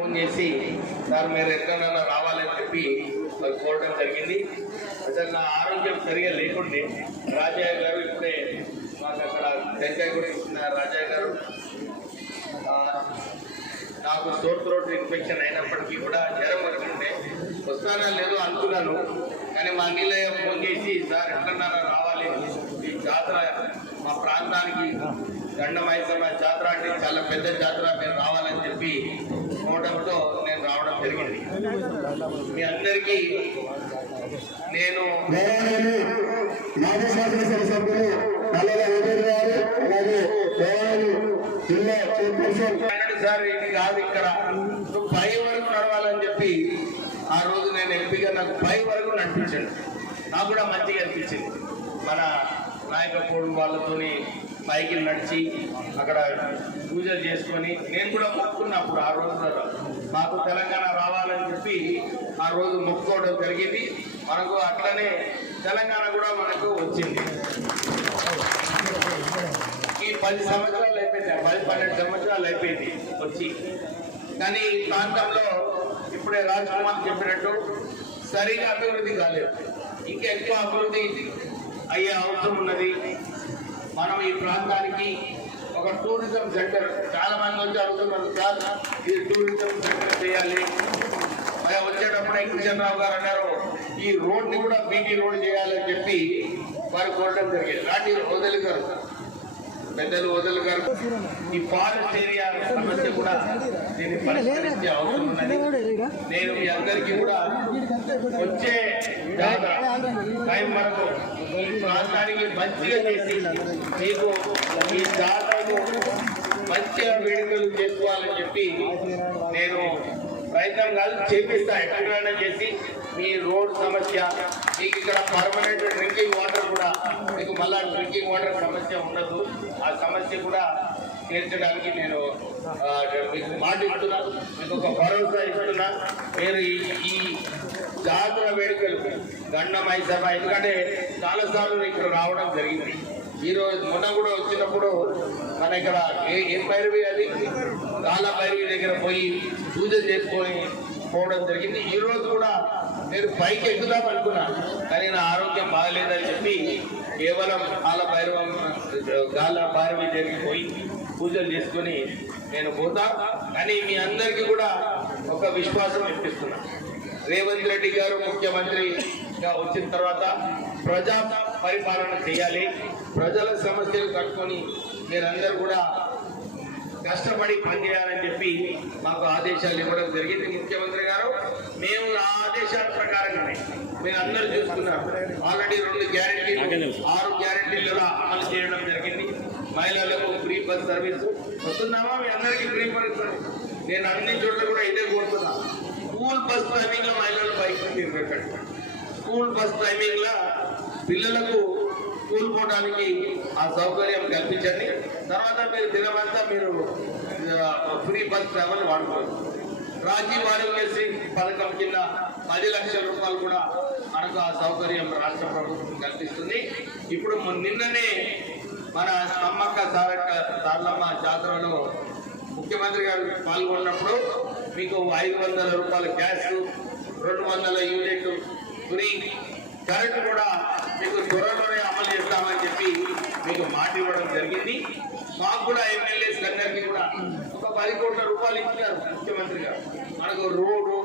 Phone చేసి sir మీరు ఎక్కడైనా రావాలని చెప్పి మరి కోరడం జరిగింది. అసలు నా ఆరోగ్యం సరిగా లేకుండే రాజయ్య గారు ఇప్పుడే మాకు అక్కడ టెంకాయ కూడా ఇచ్చిన రాజయ్య గారు నాకు సోర్ థ్రోట్ ఇన్ఫెక్షన్ అయినప్పటికీ కూడా జ్వరం వచ్చిండే వస్తానా లేదు అనుకున్నాను. కానీ మా అన్నయ్య ఫోన్ చేసి సార్ ఎక్కడన్నా రావాలి ఈ జాతర మా ప్రాంతానికి గండమైసమ్మ జాతర అంటే చాలా పెద్ద జాతర మీరు రావాలని చెప్పి పోవడంతో నేను రావడం జరిగింది. మీ అందరికీ నేను మాజీ శాసనసభ సభ్యులు సార్ ఇది కాదు ఇక్కడ నువ్వు పై వరకు నడవాలని చెప్పి ఆ రోజు నేను ఎంపీగా నాకు పై వరకు నడిపించాను. నాకు కూడా మంచిగా అనిపించింది. మన నాయకపోవడం వాళ్ళతోని పైకి నడిచి అక్కడ పూజలు చేసుకొని నేను కూడా మొక్కున్నప్పుడు ఆ రోజు మాకు తెలంగాణ రావాలని చెప్పి ఆ రోజు మొక్కుకోవడం జరిగింది. మనకు అట్లనే తెలంగాణ కూడా మనకు వచ్చింది. ఈ 10 సంవత్సరాలు అయిపోయింది, 10-12 సంవత్సరాలు అయిపోయింది వచ్చి. కానీ ఈ ప్రాంతంలో ఇప్పుడే రాజ్కుమార్ చెప్పినట్టు సరిగా అభివృద్ధి కాలేదు. ఇంకా ఎక్కువ అభివృద్ధి అయ్యే అవసరం ఉన్నది. మనం ఈ ప్రాంతానికి ఒక టూరిజం సెంటర్ చాలా మంది వచ్చి అడుగుతున్నారు సార్ ఇది టూరిజం సెంటర్ చేయాలి. వచ్చేటప్పుడే కిషన్ రావు గారు అన్నారు ఈ రోడ్ని కూడా బీటీ రోడ్ చేయాలని చెప్పి వారు కోరడం జరిగింది. నాటి వదిలి గారు పెద్దలు వదిలి గారు ఈ ఫారెస్ట్ ఏరియా సమస్య కూడా దీన్ని పరిష్కరించే అవసరం ఉన్నది. నేను మీ అందరికీ కూడా వచ్చే టైం వరకు ఈ ప్రాంతానికి మంచిగా చేసి మీకు ఈ జాతరకు మంచిగా వేడుకలు చేసుకోవాలని చెప్పి నేను ప్రయత్నం కాదు చేపిస్తా. ఎక్కడైనా చేసి మీ రోడ్ సమస్య మీకు ఇక్కడ పర్మనెంట్ డ్రింకింగ్ వాటర్ కూడా మీకు మళ్ళా డ్రింకింగ్ వాటర్ సమస్య ఉండదు. ఆ సమస్య కూడా తీర్చడానికి నేను మీకు మాట ఇస్తున్నా, మీకు ఒక భరోసా ఇస్తున్నా. మీరు ఈ జాతర వేడుకలు గండమైసమ్మ ఎందుకంటే చాలాసార్లు ఇక్కడ రావడం జరిగింది. ఈరోజు మొన్న కూడా వచ్చినప్పుడు మన ఇక్కడ ఏం భైరవి అది కాల భైరవి దగ్గర పోయి పూజ చేసుకొని పోవడం జరిగింది. ఈరోజు కూడా నేను పైకి ఎక్కుదాం అనుకున్నా కానీ నా ఆరోగ్యం బాగలేదని చెప్పి కేవలం గాల భైరవి దగ్గరికి పోయి పూజలు చేసుకొని నేను పోతా. కానీ మీ అందరికీ కూడా ఒక విశ్వాసం ఇప్పిస్తున్నా. రేవంత్ రెడ్డి గారు ముఖ్యమంత్రిగా వచ్చిన తర్వాత ప్రజా పరిపాలన చేయాలి. ప్రజల సమస్యలు కట్టుకొని మీరందరూ కూడా కష్టపడి పనిచేయాలని చెప్పి మాకు ఆదేశాలు ఇవ్వడం జరిగింది ముఖ్యమంత్రి గారు. మేము ఆ ఆదేశాల ప్రకారంగానే మీరు అందరూ చూస్తున్నారు. ఆల్రెడీ 2 గ్యారెంటీలు 6 గ్యారెంటీలు అమలు చేయడం జరిగింది. మహిళలకు ఫ్రీ బస్ సర్వీస్ వస్తున్నామా మీ అందరికీ ఫ్రీ బస్ సర్వీస్. నేను అన్ని చోట్ల కూడా ఇదే కోరుతున్నా. స్కూల్ బస్ టైమింగ్ లో మహిళలు బైక్ పెట్టండి. స్కూల్ బస్ టైమింగ్ లో పిల్లలకు స్కూల్ పోవడానికి ఆ సౌకర్యం కల్పించండి. తర్వాత మీరు దినమంతా మీరు ఫ్రీ బస్ ట్రావెల్ వాడుకోవచ్చు. రాజీవ్ ఆరోగ్యశ్రీ పథకం కింద 10 లక్షల రూపాయలు కూడా మనకు ఆ సౌకర్యం రాష్ట్ర ప్రభుత్వం కల్పిస్తుంది. ఇప్పుడు నిన్ననే మన సమ్మక్క సారలమ్మ జాతరలో ముఖ్యమంత్రి గారు పాల్గొన్నప్పుడు మీకు 500 రూపాయల గ్యాస్, 200 యూనిట్లు ఫ్రీ కరెంట్ కూడా మీకు త్వరలోనే అమలు చేస్తామని చెప్పి మీకు మాట ఇవ్వడం జరిగింది. మాకు కూడా ఎమ్మెల్యేస్ అందరికీ కూడా ఒక 10 కోట్ల రూపాయలు ఇచ్చినారు ముఖ్యమంత్రి గారు. మనకు రోడ్డు